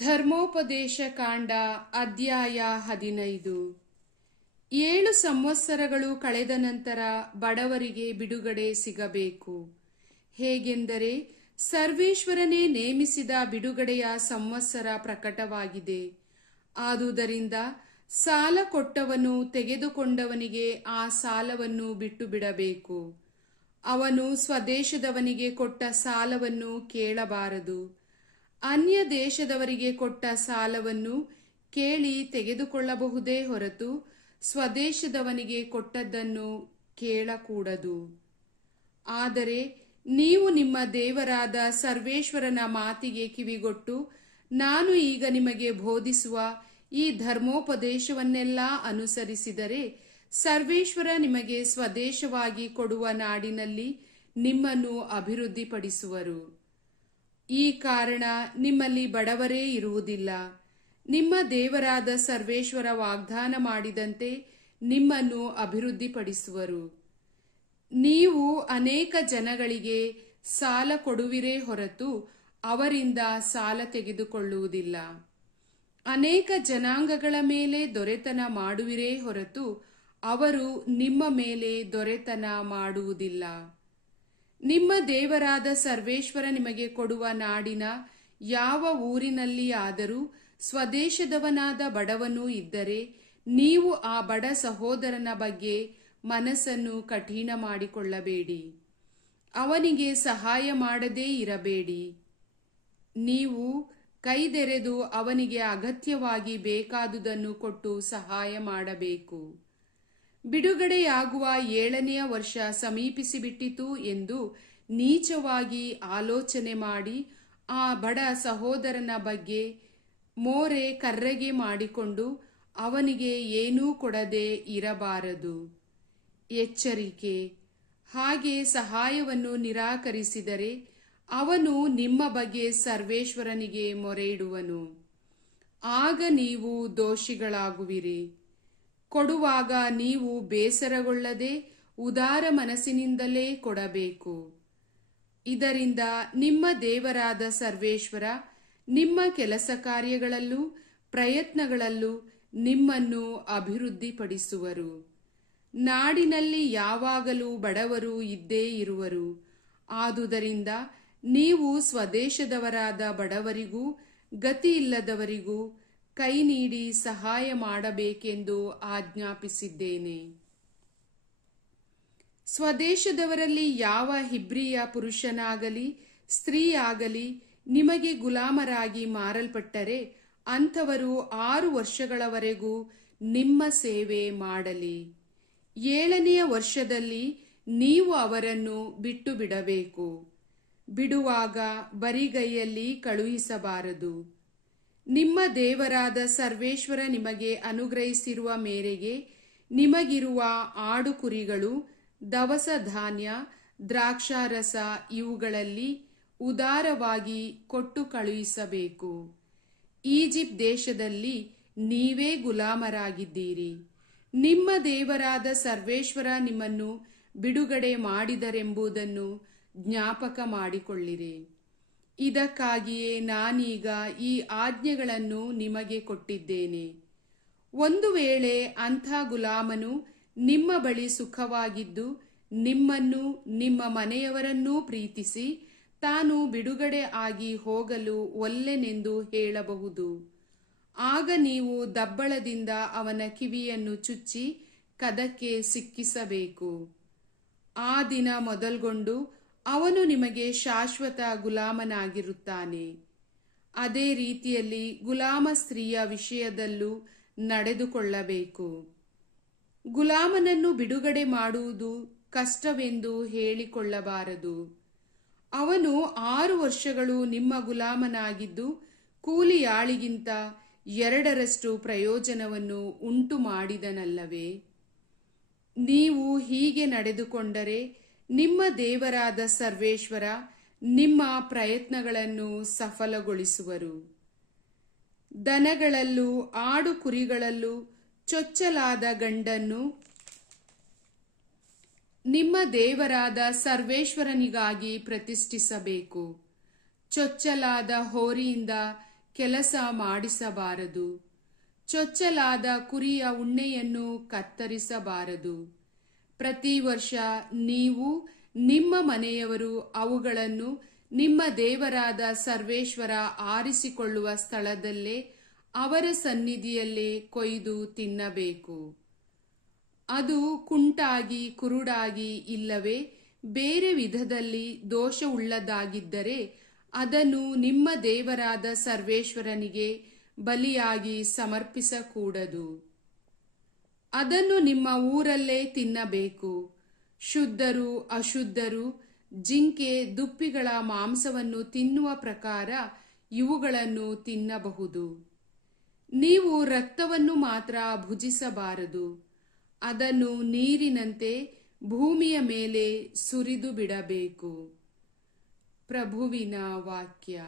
ಧರ್ಮೋಪದೇಶ ಕಾಂಡ ಅಧ್ಯಾಯ 15. 7 ಸಂವತ್ಸರಗಳು ಕಳೆದ ನಂತರ ಬಡವರಿಗೆ ಬಿಡುಗಡೆ ಸಿಗಬೇಕು. ಹೇಗೆಂದರೆ ಸರ್ವೇಶ್ವರನೇ ನೇಮಿಸಿದ ಬಿಡುಗಡೆಯ ಸಂವತ್ಸರ ಪ್ರಕಟವಾಗಿದೆ. ಆದುದರಿಂದ ಸಾಲ ಕೊಟ್ಟವನು ತೆಗೆದುಕೊಂಡವನಿಗೆ ಆ ಸಾಲವನ್ನು ಬಿಟ್ಟು ಬಿಡಬೇಕು. ಅವನು ಸ್ವದೇಶದವನಿಗೆ ಕೊಟ್ಟ ಸಾಲವನ್ನು ಕೇಳಬಾರದು. ಅನ್ಯ ದೇಶದವರಿಗೆ ಕೊಟ್ಟ ಸಾಲವನ್ನು ಕೇಳಿ ತೆಗೆದುಕೊಳ್ಳಬಹುದೇ ಹೊರತು ಸ್ವದೇಶದವನಿಗೆ ಕೊಟ್ಟದ್ದನ್ನು ಕೇಳಕೂಡದು. ಆದರೆ ನೀವು ನಿಮ್ಮ ದೇವರಾದ ಸರ್ವೇಶ್ವರನ ಮಾತಿಗೆ ಕಿವಿಗೊಟ್ಟು ನಾನು ಈಗ ನಿಮಗೆ ಬೋಧಿಸುವ ಈ ಧರ್ಮೋಪದೇಶವನ್ನೆಲ್ಲ ಅನುಸರಿಸಿದರೆ ಸರ್ವೇಶ್ವರ ನಿಮಗೆ ಸ್ವದೇಶವಾಗಿ ಕೊಡುವ ನಾಡಿನಲ್ಲಿ ನಿಮ್ಮನ್ನು ಅಭಿವೃದ್ಧಿಪಡಿಸುವರು. ಈ ಕಾರಣ ನಿಮ್ಮಲ್ಲಿ ಬಡವರೇ ಇರುವುದಿಲ್ಲ. ನಿಮ್ಮ ದೇವರಾದ ಸರ್ವೇಶ್ವರ ವಾಗ್ದಾನ ಮಾಡಿದಂತೆ ನಿಮ್ಮನ್ನು ಅಭಿವೃದ್ಧಿಪಡಿಸುವರು. ನೀವು ಅನೇಕ ಜನಗಳಿಗೆ ಸಾಲ ಕೊಡುವಿರೇ ಹೊರತು ಅವರಿಂದ ಸಾಲ ತೆಗೆದುಕೊಳ್ಳುವುದಿಲ್ಲ. ಅನೇಕ ಜನಾಂಗಗಳ ಮೇಲೆ ದೊರೆತನ ಮಾಡುವಿರೇ ಹೊರತು ಅವರು ನಿಮ್ಮ ಮೇಲೆ ದೊರೆತನ ಮಾಡುವುದಿಲ್ಲ. ನಿಮ್ಮ ದೇವರಾದ ಸರ್ವೇಶ್ವರ ನಿಮಗೆ ಕೊಡುವ ನಾಡಿನ ಯಾವ ಊರಿನಲ್ಲಿ ಆದರೂ ಸ್ವದೇಶದವನಾದ ಬಡವನೂ ಇದ್ದರೆ ನೀವು ಆ ಬಡ ಸಹೋದರನ ಬಗ್ಗೆ ಮನಸ್ಸನ್ನು ಕಠಿಣ ಮಾಡಿಕೊಳ್ಳಬೇಡಿ. ಅವನಿಗೆ ಸಹಾಯ ಮಾಡದೇ ಇರಬೇಡಿ. ನೀವು ಕೈದೆರೆದು ಅವನಿಗೆ ಅಗತ್ಯವಾಗಿ ಬೇಕಾದುದನ್ನು ಕೊಟ್ಟು ಸಹಾಯ ಮಾಡಬೇಕು. ಬಿಡುಗಡೆಯಾಗುವ 7ನೆಯ ವರ್ಷ ಸಮೀಪಿಸಿಬಿಟ್ಟಿತು ಎಂದು ನೀಚವಾಗಿ ಆಲೋಚನೆ ಮಾಡಿ ಆ ಬಡ ಸಹೋದರನ ಬಗ್ಗೆ ಮೋರೆ ಕರ್ರೆಗೆ ಮಾಡಿಕೊಂಡು ಅವನಿಗೆ ಏನೂ ಕೊಡದೆ ಇರಬಾರದು. ಎಚ್ಚರಿಕೆ: ಹಾಗೆ ಸಹಾಯವನ್ನು ನಿರಾಕರಿಸಿದರೆ ಅವನು ನಿಮ್ಮ ಬಗ್ಗೆ ಸರ್ವೇಶ್ವರನಿಗೆ ಮೊರೆಯಿಡುವನು. ಆಗ ನೀವು ದೋಷಿಗಳಾಗುವಿರಿ. ಕೊಡುವಾಗ ನೀವು ಬೇಸರಗೊಳ್ಳದೆ ಉದಾರ ಮನಸ್ಸಿನಿಂದಲೇ ಕೊಡಬೇಕು. ಇದರಿಂದ ನಿಮ್ಮ ದೇವರಾದ ಸರ್ವೇಶ್ವರ ನಿಮ್ಮ ಕೆಲಸ ಕಾರ್ಯಗಳಲ್ಲೂ ಪ್ರಯತ್ನಗಳಲ್ಲೂ ನಿಮ್ಮನ್ನು ಅಭಿವೃದ್ಧಿಪಡಿಸುವರು. ನಾಡಿನಲ್ಲಿ ಯಾವಾಗಲೂ ಬಡವರು ಇದ್ದೇ ಇರುವರು. ಆದುದರಿಂದ ನೀವು ಸ್ವದೇಶದವರಾದ ಬಡವರಿಗೂ ಗತಿಯಿಲ್ಲದವರಿಗೂ ಕೈ ನೀಡಿ ಸಹಾಯ ಮಾಡಬೇಕೆಂದು ಆಜ್ಞಾಪಿಸಿದ್ದೇನೆ. ಸ್ವದೇಶದವರಲ್ಲಿ ಯಾವ ಹಿಬ್ರಿಯ ಪುರುಷನಾಗಲಿ ಸ್ತ್ರೀಯಾಗಲಿ ನಿಮಗೆ ಗುಲಾಮರಾಗಿ ಮಾರಲ್ಪಟ್ಟರೆ ಅಂಥವರು 6 ವರ್ಷಗಳವರೆಗೂ ನಿಮ್ಮ ಸೇವೆ ಮಾಡಲಿ. 7ನೆಯ ವರ್ಷದಲ್ಲಿ ನೀವು ಅವರನ್ನು ಬಿಟ್ಟು ಬಿಡಬೇಕು. ಬಿಡುವಾಗ ಬರಿಗೈಯಲ್ಲಿ ಕಳುಹಿಸಬಾರದು. ನಿಮ್ಮ ದೇವರಾದ ಸರ್ವೇಶ್ವರ ನಿಮಗೆ ಅನುಗ್ರಹಿಸಿರುವ ಮೇರೆಗೆ ನಿಮಗಿರುವ ಆಡು ಕುರಿಗಳು, ದವಸ ಧಾನ್ಯ, ದ್ರಾಕ್ಷಾರಸ ಇವುಗಳಲ್ಲಿ ಉದಾರವಾಗಿ ಕೊಟ್ಟು ಕಳುಹಿಸಬೇಕು. ಈಜಿಪ್ಟ್ ದೇಶದಲ್ಲಿ ನೀವೇ ಗುಲಾಮರಾಗಿದ್ದೀರಿ. ನಿಮ್ಮ ದೇವರಾದ ಸರ್ವೇಶ್ವರ ನಿಮ್ಮನ್ನು ಬಿಡುಗಡೆ ಮಾಡಿದರೆಂಬುದನ್ನು ಜ್ಞಾಪಕ ಮಾಡಿಕೊಳ್ಳಿರಿ. ಇದಕ್ಕಾಗಿಯೇ ನಾನೀಗ ಈ ಆಜ್ಞೆಗಳನ್ನು ನಿಮಗೆ ಕೊಟ್ಟಿದ್ದೇನೆ. ಒಂದು ವೇಳೆ ಅಂಥ ಗುಲಾಮನು ನಿಮ್ಮ ಬಳಿ ಸುಖವಾಗಿದ್ದು ನಿಮ್ಮನ್ನು ನಿಮ್ಮ ಮನೆಯವರನ್ನೂ ಪ್ರೀತಿಸಿ ತಾನು ಬಿಡುಗಡೆ ಆಗಿ ಹೋಗಲು ಒಲ್ಲೆನೆಂದು ಹೇಳಬಹುದು. ಆಗ ನೀವು ದಬ್ಬಳದಿಂದ ಅವನ ಕಿವಿಯನ್ನು ಚುಚ್ಚಿ ಕದಕ್ಕೆ ಸಿಕ್ಕಿಸಬೇಕು. ಆ ದಿನ ಮೊದಲ್ಗೊಂಡು ಅವನು ನಿಮಗೆ ಶಾಶ್ವತ ಗುಲಾಮನಾಗಿರುತ್ತಾನೆ. ಅದೇ ರೀತಿಯಲ್ಲಿ ಗುಲಾಮ ಸ್ತ್ರೀಯ ವಿಷಯದಲ್ಲೂ ನಡೆದುಕೊಳ್ಳಬೇಕು. ಗುಲಾಮನನ್ನು ಬಿಡುಗಡೆ ಮಾಡುವುದು ಕಷ್ಟವೆಂದು ಹೇಳಿಕೊಳ್ಳಬಾರದು. ಅವನು 6 ವರ್ಷಗಳು ನಿಮ್ಮ ಗುಲಾಮನಾಗಿದ್ದು ಕೂಲಿಯಾಳಿಗಿಂತ 2ರಷ್ಟು ಪ್ರಯೋಜನವನ್ನು ಉಂಟು ಮಾಡಿದನಲ್ಲವೇ? ನೀವು ಹೀಗೆ ನಡೆದುಕೊಂಡರೆ ನಿಮ್ಮ ದೇವರಾದ ಸರ್ವೇಶ್ವರ ನಿಮ್ಮ ಪ್ರಯತ್ನಗಳನ್ನು ಸಫಲಗೊಳಿಸುವರು. ದನಗಳಲ್ಲೂ ಆಡು ಕುರಿಗಳಲ್ಲೂ ಚೊಚ್ಚಲಾದ ಗಂಡನ್ನು ನಿಮ್ಮ ದೇವರಾದ ಸರ್ವೇಶ್ವರನಿಗಾಗಿ ಪ್ರತಿಷ್ಠಿಸಬೇಕು. ಚೊಚ್ಚಲಾದ ಹೋರಿಯಿಂದ ಕೆಲಸ ಮಾಡಿಸಬಾರದು. ಚೊಚ್ಚಲಾದ ಕುರಿಯ ಉಣ್ಣೆಯನ್ನು ಕತ್ತರಿಸಬಾರದು. ಪ್ರತಿ ವರ್ಷ ನೀವು ನಿಮ್ಮ ಮನೆಯವರು ಅವುಗಳನ್ನು ನಿಮ್ಮ ದೇವರಾದ ಸರ್ವೇಶ್ವರ ಆರಿಸಿಕೊಳ್ಳುವ ಸ್ಥಳದಲ್ಲೇ ಅವರ ಸನ್ನಿಧಿಯಲ್ಲೇ ಕೊಯ್ದು ತಿನ್ನಬೇಕು. ಅದು ಕುಂಟಾಗಿ ಕುರುಡಾಗಿ ಇಲ್ಲವೇ ಬೇರೆ ವಿಧದಲ್ಲಿ ದೋಷವುಳ್ಳದಾಗಿದ್ದರೆ ಅದನ್ನು ನಿಮ್ಮ ದೇವರಾದ ಸರ್ವೇಶ್ವರನಿಗೆ ಬಲಿಯಾಗಿ ಸಮರ್ಪಿಸಕೂಡದು. ಅದನ್ನು ನಿಮ್ಮ ಊರಲ್ಲೇ ತಿನ್ನಬೇಕು. ಶುದ್ಧರು ಅಶುದ್ಧರು ಜಿಂಕೆ ದುಪ್ಪಿಗಳ ಮಾಂಸವನ್ನು ತಿನ್ನುವ ಪ್ರಕಾರ ಇವುಗಳನ್ನು ತಿನ್ನಬಹುದು. ನೀವು ರಕ್ತವನ್ನು ಮಾತ್ರ ಭುಜಿಸಬಾರದು. ಅದನ್ನು ನೀರಿನಂತೆ ಭೂಮಿಯ ಮೇಲೆ ಸುರಿದು ಬಿಡಬೇಕು. ಪ್ರಭುವಿನ ವಾಕ್ಯ.